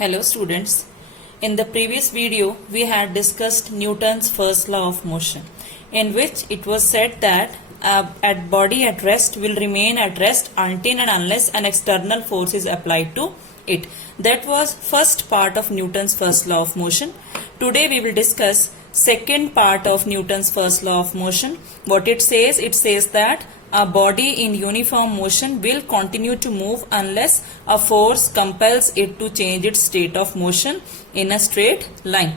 Hello students. In the previous video, we had discussed Newton's first law of motion, in which it was said that a body at rest will remain at rest until and unless an external force is applied to it. That was first part of Newton's first law of motion. Today we will discuss second part of Newton's first law of motion. What it says that a body in uniform motion will continue to move unless a force compels it to change its state of motion in a straight line.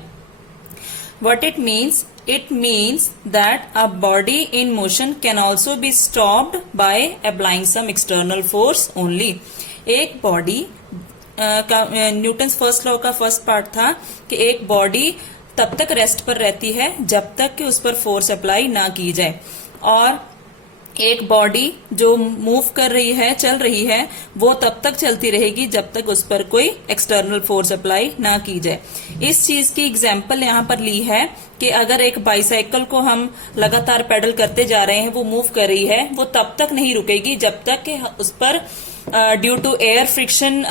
What it means? It means that a body in motion can also be stopped by applying some external force only. एक body का Newton's first law का first part था कि एक body तब तक rest पर रहती है जब तक कि उस पर फोर्स अप्लाई ना की जाए, और एक बॉडी जो मूव कर रही है, चल रही है, वो तब तक चलती रहेगी जब तक उस पर कोई एक्सटर्नल फोर्स अप्लाई ना की जाए. इस चीज की एग्जांपल यहाँ पर ली है कि अगर एक बाइसाइकिल को हम लगातार पेडल करते जा रहे हैं, वो मूव कर रही है, वो तब तक नहीं रुकेगी जब तक कि उस पर due to air friction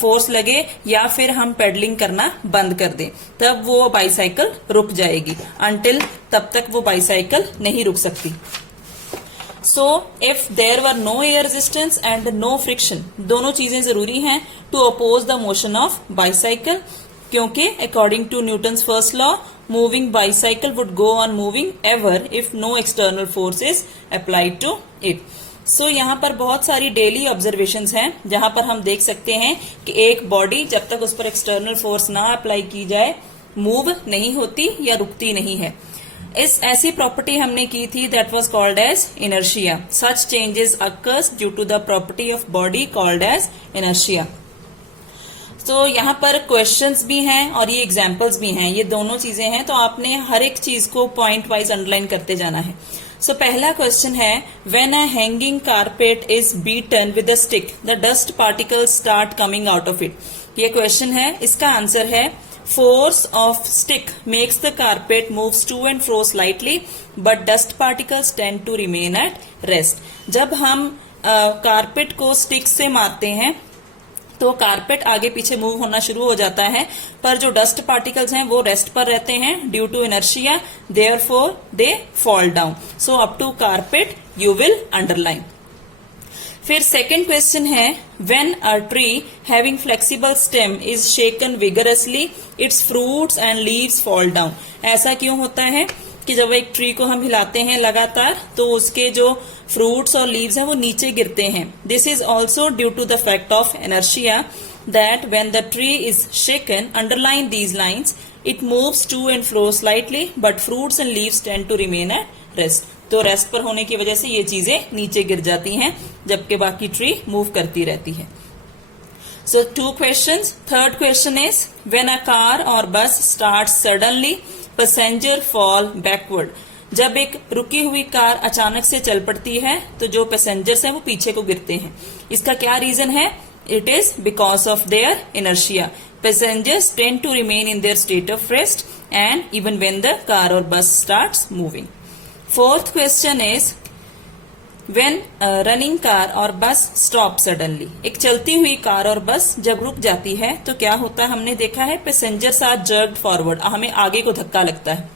force लगे या फिर हम पेडलिंग करना बंद कर दें, तब वो बाइसाइकिल रुक जाएगी. अनटिल तब तक वो बाइसाइकिल नहीं रुक सकती. So, if there were no air resistance and no friction, दोनों चीजें जरूरी हैं to oppose the motion of bicycle, क्योंकि according to Newton's first law, moving bicycle would go on moving ever if no external force is applied to it. So, यहाँ पर बहुत सारी daily observations हैं जहां पर हम देख सकते हैं कि एक बॉडी जब तक उस पर एक्सटर्नल फोर्स ना अप्लाई की जाए मूव नहीं होती या रुकती नहीं है. इस ऐसी प्रॉपर्टी हमने की थी that was called as inertia. Such changes occurs due to the property of body called as inertia. तो यहाँ पर क्वेश्चंस भी हैं और ये एग्जांपल्स भी हैं, ये दोनों चीजें हैं, तो आपने हर एक चीज को पॉइंट वाइज अंडरलाइन करते जाना है. सो पहला क्वेश्चन है, when a hanging carpet is beaten with a stick the dust particles start coming out of it. ये क्वेश्चन है, इसका आंसर है force of stick makes the carpet moves to and fro slightly but dust particles tend to remain at rest. जब हम carpet को stick से मारते हैं तो कारपेट आगे पीछे मूव होना शुरू हो जाता है, पर जो डस्ट पार्टिकल्स हैं वो रेस्ट पर रहते हैं due to inertia, therefore they fall down. So up to carpet you will underline. फिर सेकेंड क्वेश्चन है, when a tree having flexible stem is shaken vigorously its fruits and leaves fall down. ऐसा क्यों होता है कि जब एक tree को हम हिलाते हैं लगातार तो उसके जो फ्रूट्स और लीव्स हैं वो नीचे गिरते हैं. This is also due to the fact of inertia that when the tree is shaken, underline these lines, it moves to and fro slightly but fruits and leaves tend to remain at rest. तो rest पर होने की वजह से ये चीजें नीचे गिर जाती हैं जबकि बाकी ट्री मूव करती रहती है. सो 2 questions. Third question is, when a car और बस start suddenly passenger fall backward. जब एक रुकी हुई कार अचानक से चल पड़ती है तो जो पैसेंजर्स हैं वो पीछे को गिरते हैं. इसका क्या रीजन है? It is because of their inertia. Passengers tend to remain in their state of rest and even when the car और bus starts moving. Fourth question is, when running car और बस स्टॉप सडनली. एक चलती हुई car और बस जब रुक जाती है तो क्या होता है? हमने देखा है पैसेंजर्स आर जर्क्ड फॉरवर्ड, हमें आगे को धक्का लगता है.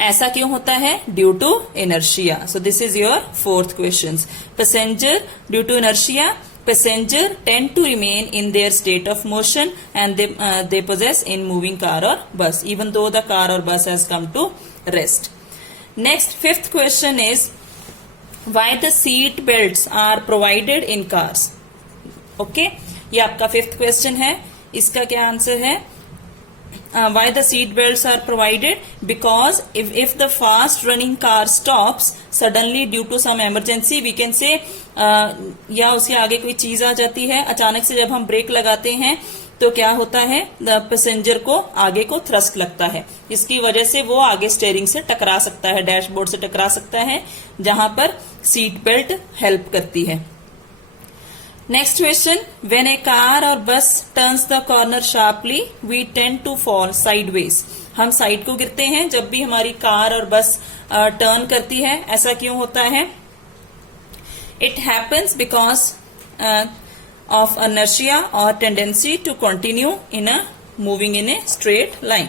ऐसा क्यों होता है? Due to inertia. So this is your fourth question. Passenger due to inertia, passenger tend to remain in their state of motion and they possess in moving car or bus even though the car or bus has come to rest. Next, fifth question is, why the seat belts are provided in cars. Okay, ये आपका fifth question है. इसका क्या answer है? Why the seat belts are provided? Because if the fast running car stops suddenly due to some emergency, we can say या उसके आगे कोई चीज आ जाती है, अचानक से जब हम ब्रेक लगाते हैं तो क्या होता है? पैसेंजर को आगे को थ्रस्ट लगता है, इसकी वजह से वो आगे स्टीयरिंग से टकरा सकता है, डैशबोर्ड से टकरा सकता है, जहां पर सीट बेल्ट हेल्प करती है. Next question, when a car और bus turns the corner sharply we tend to fall sideways. हम साइड को गिरते हैं जब भी हमारी कार और बस टर्न करती है. ऐसा क्यों होता है? It happens because of inertia or tendency to continue in a moving in a straight line.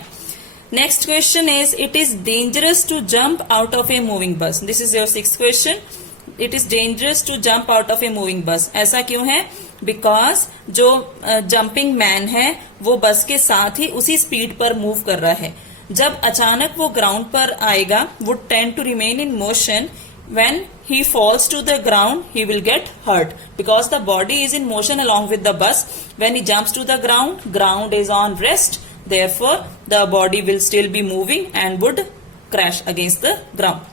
Next question is, it is dangerous to jump out of a moving bus. This is your sixth question. It is dangerous to jump out of a moving bus. ऐसा क्यों है? Because जो jumping man है वो बस के साथ ही उसी स्पीड पर मूव कर रहा है. जब अचानक वो ग्राउंड पर आएगा, would tend to remain in motion. When he falls to the ground, he will get hurt because the body is in motion along with the bus. When he jumps to the ground is on rest. Therefore, the body will still be moving and would crash against the ground.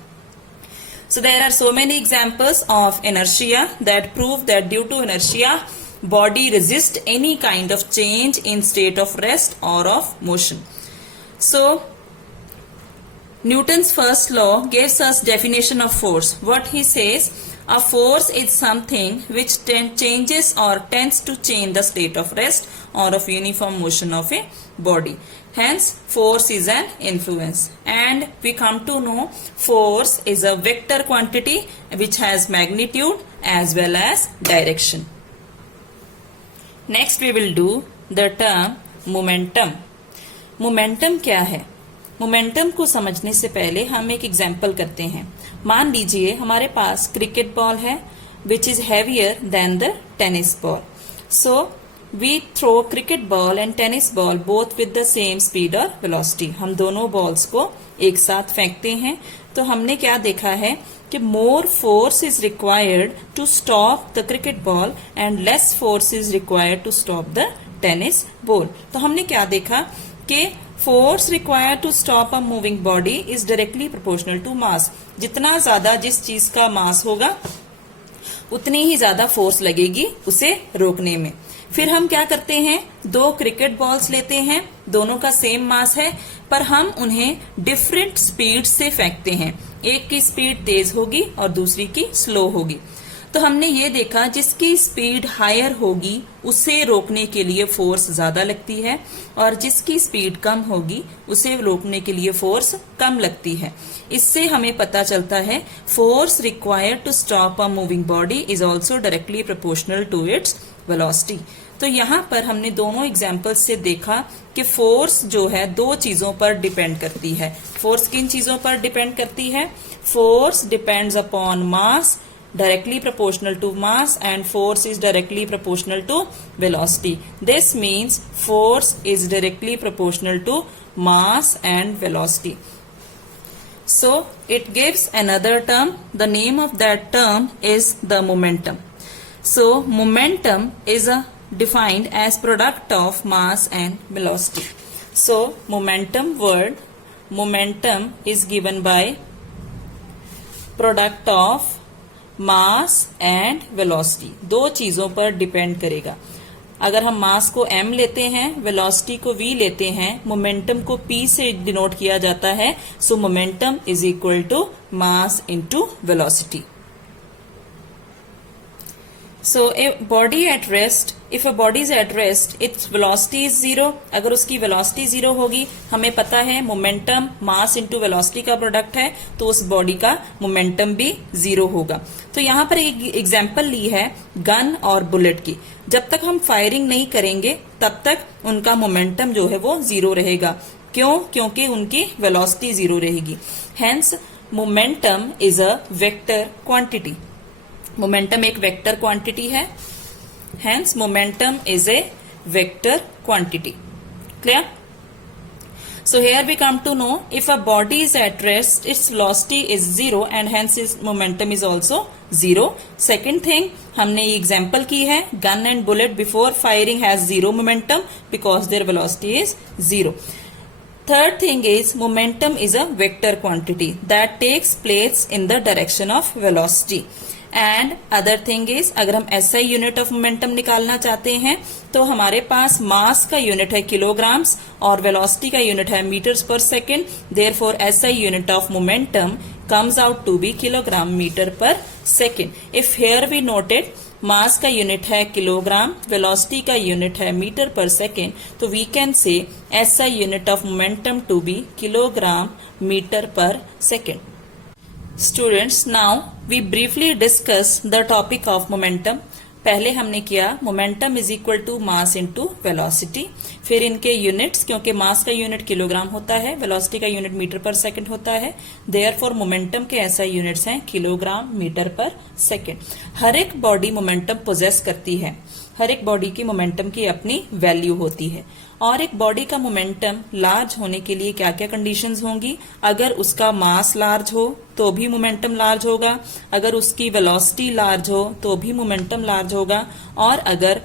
So there are so many examples of inertia that prove that due to inertia, body resists any kind of change in state of rest or of motion. So, Newton's first law gives us definition of force. What he says, a force is something which changes or tends to change the state of rest or of uniform motion of a body. Hence, force is an influence. And we come to know force is a vector quantity which has magnitude as well as direction. Next we will do the term momentum. Momentum क्या है? Momentum को समझने से पहले हम एक example करते हैं. मान लीजिए हमारे पास क्रिकेट बॉल है which is heavier than the tennis ball. So we throw cricket ball and tennis ball both with the same speed और वेलोसिटी. हम दोनों बॉल्स को एक साथ फेंकते हैं. तो हमने क्या देखा है कि more force is required to stop the cricket ball and less force is required to stop the tennis ball. तो हमने क्या देखा कि force required to stop a moving body is directly proportional to mass. जितना ज्यादा जिस चीज का मास होगा उतनी ही ज्यादा फोर्स लगेगी उसे रोकने में. फिर हम क्या करते हैं, दो क्रिकेट बॉल्स लेते हैं, दोनों का सेम मास है पर हम उन्हें डिफरेंट स्पीड से फेंकते हैं. एक की स्पीड तेज होगी और दूसरी की स्लो होगी. तो हमने ये देखा जिसकी स्पीड हायर होगी उसे रोकने के लिए फोर्स ज्यादा लगती है और जिसकी स्पीड कम होगी उसे रोकने के लिए फोर्स कम लगती है. इससे हमें पता चलता है force required to stop a moving body is also directly proportional to its velocity. तो यहाँ पर हमने दोनों एग्जाम्पल्स से देखा कि फोर्स जो है दो चीजों पर डिपेंड करती है. फोर्स किन चीजों पर डिपेंड करती है? Force depends upon mass directly proportional to mass and force is directly proportional to velocity. This means force is directly proportional to mass and velocity. So it gives another term. The name of that term is the momentum. So momentum is defined as product of mass and velocity. So momentum is given by product of mass and velocity. दो चीजों पर depend करेगा. अगर हम मास को m लेते हैं, velocity को v लेते हैं, मोमेंटम को p से डिनोट किया जाता है. So momentum is equal to mass into velocity. So a body at rest, if a body is at rest, its velocity is 0. अगर उसकी velocity 0 होगी, हमें पता है मोमेंटम मास इंटू वेलोसिटी का प्रोडक्ट है तो उस बॉडी का मोमेंटम भी 0 होगा. तो यहाँ पर एक एग्जाम्पल ली है गन और बुलेट की. जब तक हम फायरिंग नहीं करेंगे तब तक उनका मोमेंटम जो है वो 0 रहेगा. क्यों? क्योंकि उनकी वेलोसिटी 0 रहेगी. Hence momentum is a vector quantity. Momentum एक वेक्टर क्वांटिटी है. Hence momentum is a vector quantity. Clear? So here we come to know if a body is at rest its velocity is 0 and hence is momentum is also 0. Second thing, हमने ये example की है gun and bullet before firing has 0 momentum because their velocity is 0. Third thing is momentum is a vector quantity that takes place in the direction of velocity. And other thing is अगर हम SI unit of momentum निकालना चाहते हैं तो हमारे पास मास का unit है kilograms और वेलोसिटी का यूनिट है metres per second. Therefore SI unit of momentum comes out to be kilogram metre per second. If here we noted mass का यूनिट है किलोग्राम, वेलोसिटी का यूनिट है मीटर पर सेकेंड, तो we can say SI unit of momentum to be kilogram metre per second. Students, now we briefly discuss the topic of momentum. पहले हमने किया momentum is equal to mass into velocity, फिर इनके units, क्योंकि मास का unit kilogram होता है, velocity का यूनिट मीटर पर सेकंड होता है, देयरफॉर मोमेंटम के ऐसा यूनिट्स हैं किलोग्राम मीटर पर सेकंड। हर एक बॉडी मोमेंटम पोजेस करती है, हर एक बॉडी की मोमेंटम की अपनी वैल्यू होती है, और एक बॉडी का मोमेंटम लार्ज होने के लिए क्या क्या कंडीशंस होंगी? अगर उसका मास लार्ज हो तो भी मोमेंटम लार्ज होगा, अगर उसकी वेलोसिटी लार्ज हो तो भी मोमेंटम लार्ज होगा, और अगर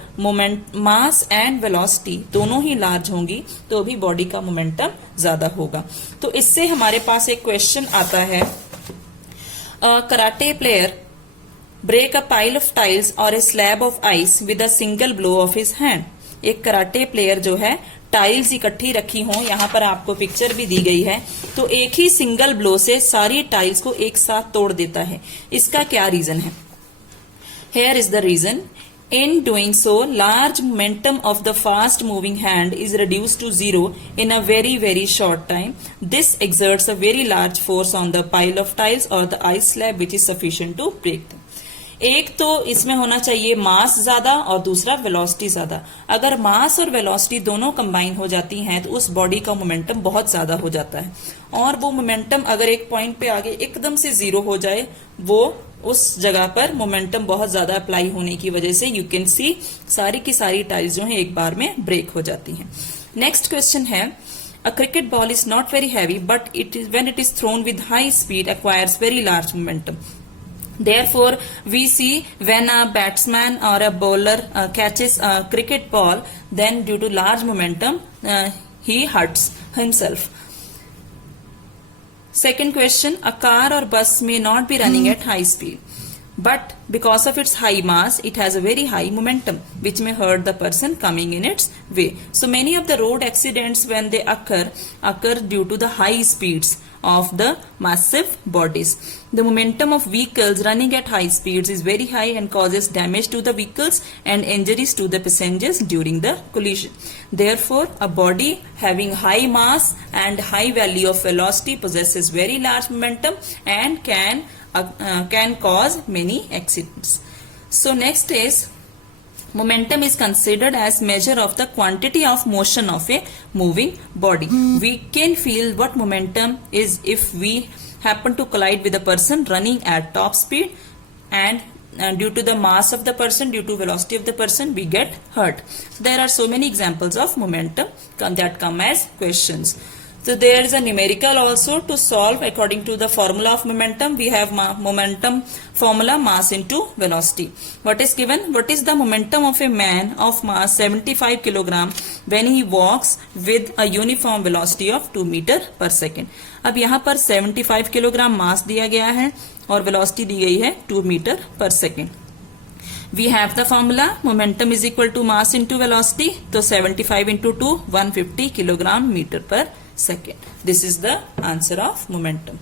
मास एंड वेलोसिटी दोनों ही लार्ज होंगी तो भी बॉडी का मोमेंटम ज्यादा होगा। तो इससे हमारे पास एक क्वेश्चन आता है, karate player break a pile of tiles or a slab of ice with a single blow of his hand। एक कराटे प्लेयर जो है टाइल्स इकट्ठी रखी हों, यहां पर आपको पिक्चर भी दी गई है, तो एक ही सिंगल ब्लो से सारी टाइल्स को एक साथ तोड़ देता है। इसका क्या रीजन है? Here is the reason. In doing so, large momentum of the fast moving hand is reduced to zero in a very very short time. This exerts a very large force on the pile of tiles or the ice slab which is sufficient to break them। एक तो इसमें होना चाहिए मास ज्यादा और दूसरा velocity ज्यादा। अगर मास और वेलोसिटी दोनों कंबाइन हो जाती हैं तो उस बॉडी का मोमेंटम बहुत ज्यादा हो जाता है, और वो मोमेंटम अगर एक पॉइंट पे आगे एकदम से जीरो हो जाए, वो उस जगह पर मोमेंटम बहुत ज्यादा अप्लाई होने की वजह से यू कैन सी सारी की सारी टाइल्स जो है एक बार में ब्रेक हो जाती हैं। नेक्स्ट क्वेश्चन है, A cricket ball is not very heavy, but when it is thrown with high speed acquires very large momentum. Therefore, we see when a batsman or a bowler catches a cricket ball, then due to large momentum, he hurts himself. Second question, a car or bus may not be running at high speed, but because of its high mass, it has a very high momentum, which may hurt the person coming in its way. So many of the road accidents, when they occur due to the high speeds of the massive bodies. The momentum of vehicles running at high speeds is very high and causes damage to the vehicles and injuries to the passengers during the collision. Therefore, a body having high mass and high value of velocity possesses very large momentum and can cause many accidents. So next is, momentum is considered as measure of the quantity of motion of a moving body. We can feel what momentum is if we happen to collide with a person running at top speed, and due to the mass of the person, due to velocity of the person, we get hurt. There are so many examples of momentum that come as questions. So there is a numerical also to solve according to the formula of momentum. We have momentum formula, mass into velocity. What is given? What is the momentum of a man of mass 75 kilogram when he walks with a uniform velocity of 2 meter per second? अब यहाँ पर 75 kilogram mass दिया गया है और velocity दी गई है 2 metre per second. We have the formula, momentum is equal to mass into velocity, तो 75 into 2, 150 kilogram meter per second. This is the answer of momentum.